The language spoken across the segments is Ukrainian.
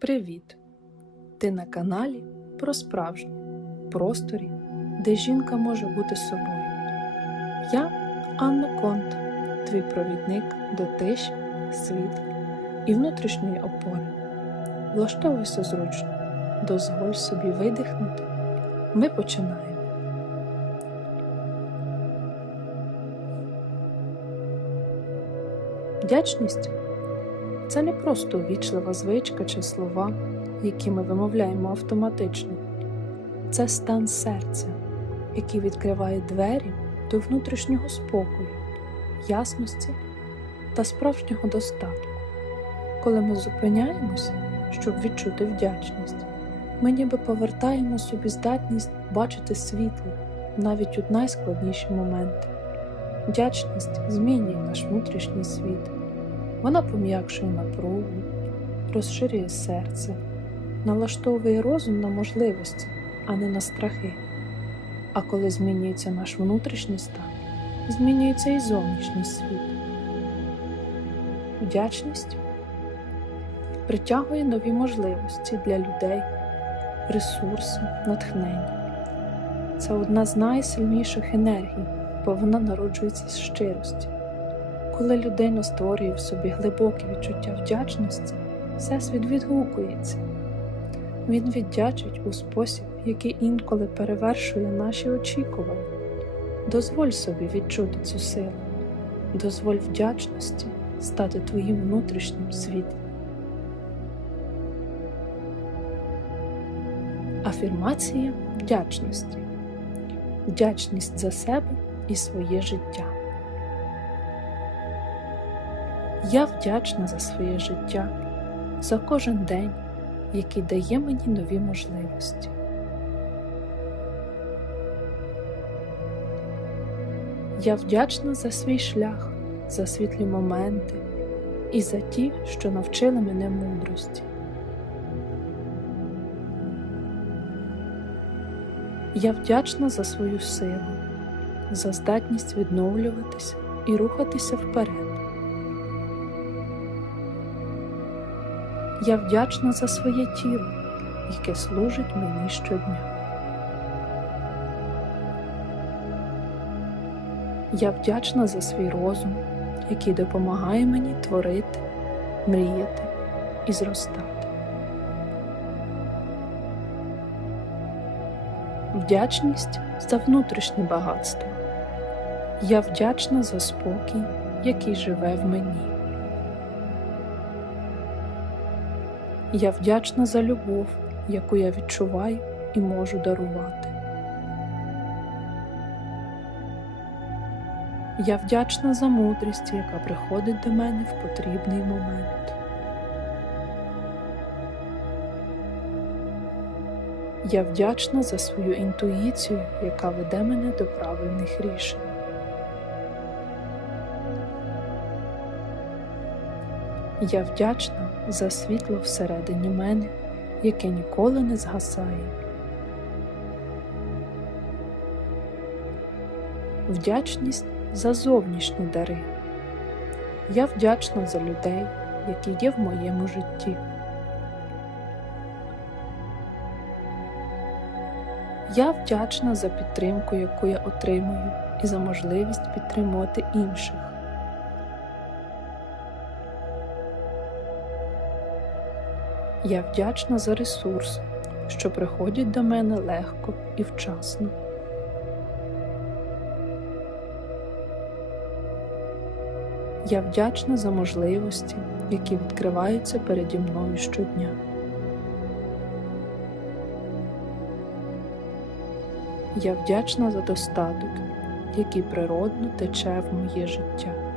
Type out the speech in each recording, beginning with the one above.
Привіт! Ти на каналі про справжнє просторі, де жінка може бути собою. Я Анна Конт, твій провідник до тиші, світла і внутрішньої опори. Влаштовуйся зручно, дозволь собі видихнути. Ми починаємо. Вдячність це не просто вічлива звичка чи слова, які ми вимовляємо автоматично. Це стан серця, який відкриває двері до внутрішнього спокою, ясності та справжнього достатку. Коли ми зупиняємося, щоб відчути вдячність, ми ніби повертаємо собі здатність бачити світло навіть у найскладніші моменти. Вдячність змінює наш внутрішній світ. Вона пом'якшує напругу, розширює серце, налаштовує розум на можливості, а не на страхи. А коли змінюється наш внутрішній стан, змінюється і зовнішній світ. Вдячність притягує нові можливості для людей, ресурси, натхнення. Це одна з найсильніших енергій, бо вона народжується з щирості. Коли людина створює в собі глибоке відчуття вдячності, всесвіт відгукується. Він віддячить у спосіб, який інколи перевершує наші очікування. Дозволь собі відчути цю силу, дозволь вдячності стати твоїм внутрішнім світлом. Афірмація вдячності. Вдячність за себе і своє життя. Я вдячна за своє життя, за кожен день, який дає мені нові можливості. Я вдячна за свій шлях, за світлі моменти і за ті, що навчили мене мудрості. Я вдячна за свою силу, за здатність відновлюватися і рухатися вперед. Я вдячна за своє тіло, яке служить мені щодня. Я вдячна за свій розум, який допомагає мені творити, мріяти і зростати. Вдячність за внутрішнє багатство. Я вдячна за спокій, який живе в мені. Я вдячна за любов, яку я відчуваю і можу дарувати. Я вдячна за мудрість, яка приходить до мене в потрібний момент. Я вдячна за свою інтуїцію, яка веде мене до правильних рішень. Я вдячна за світло всередині мене, яке ніколи не згасає. Вдячність за зовнішні дари. Я вдячна за людей, які є в моєму житті. Я вдячна за підтримку, яку я отримую, і за можливість підтримувати інших. Я вдячна за ресурс, що приходять до мене легко і вчасно. Я вдячна за можливості, які відкриваються переді мною щодня. Я вдячна за достаток, який природно тече в моє життя.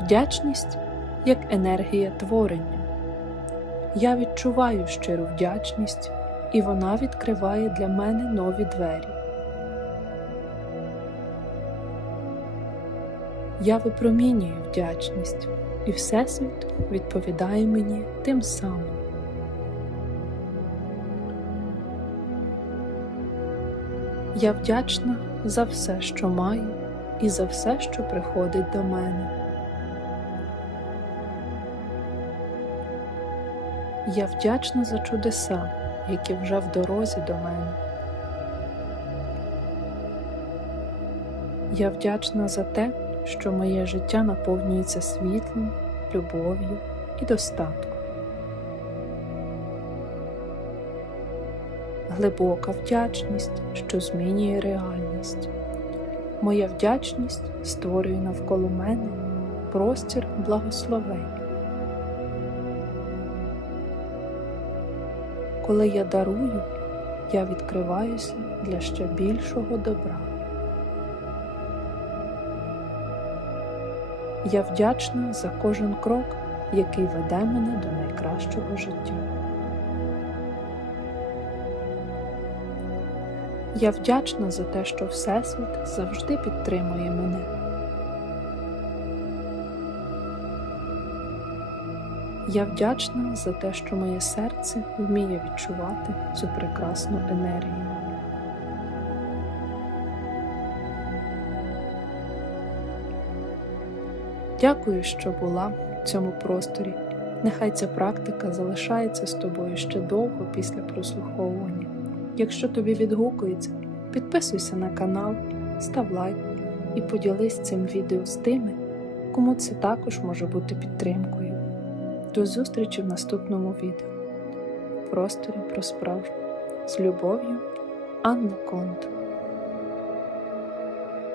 Вдячність як енергія творення. Я відчуваю щиру вдячність, і вона відкриває для мене нові двері. Я випромінюю вдячність, і Всесвіт відповідає мені тим самим. Я вдячна за все, що маю, і за все, що приходить до мене. Я вдячна за чудеса, які вже в дорозі до мене. Я вдячна за те, що моє життя наповнюється світлом, любов'ю і достатком. Глибока вдячність, що змінює реальність. Моя вдячність створює навколо мене простір благословень. Коли я дарую, я відкриваюся для ще більшого добра. Я вдячна за кожен крок, який веде мене до найкращого життя. Я вдячна за те, що Всесвіт завжди підтримує мене. Я вдячна за те, що моє серце вміє відчувати цю прекрасну енергію. Дякую, що була в цьому просторі. Нехай ця практика залишається з тобою ще довго після прослуховування. Якщо тобі відгукується, підписуйся на канал, став лайк і поділись цим відео з тими, кому це також може бути підтримкою. До зустрічі в наступному відео. В просторі про справжню. З любов'ю, Анна Конт.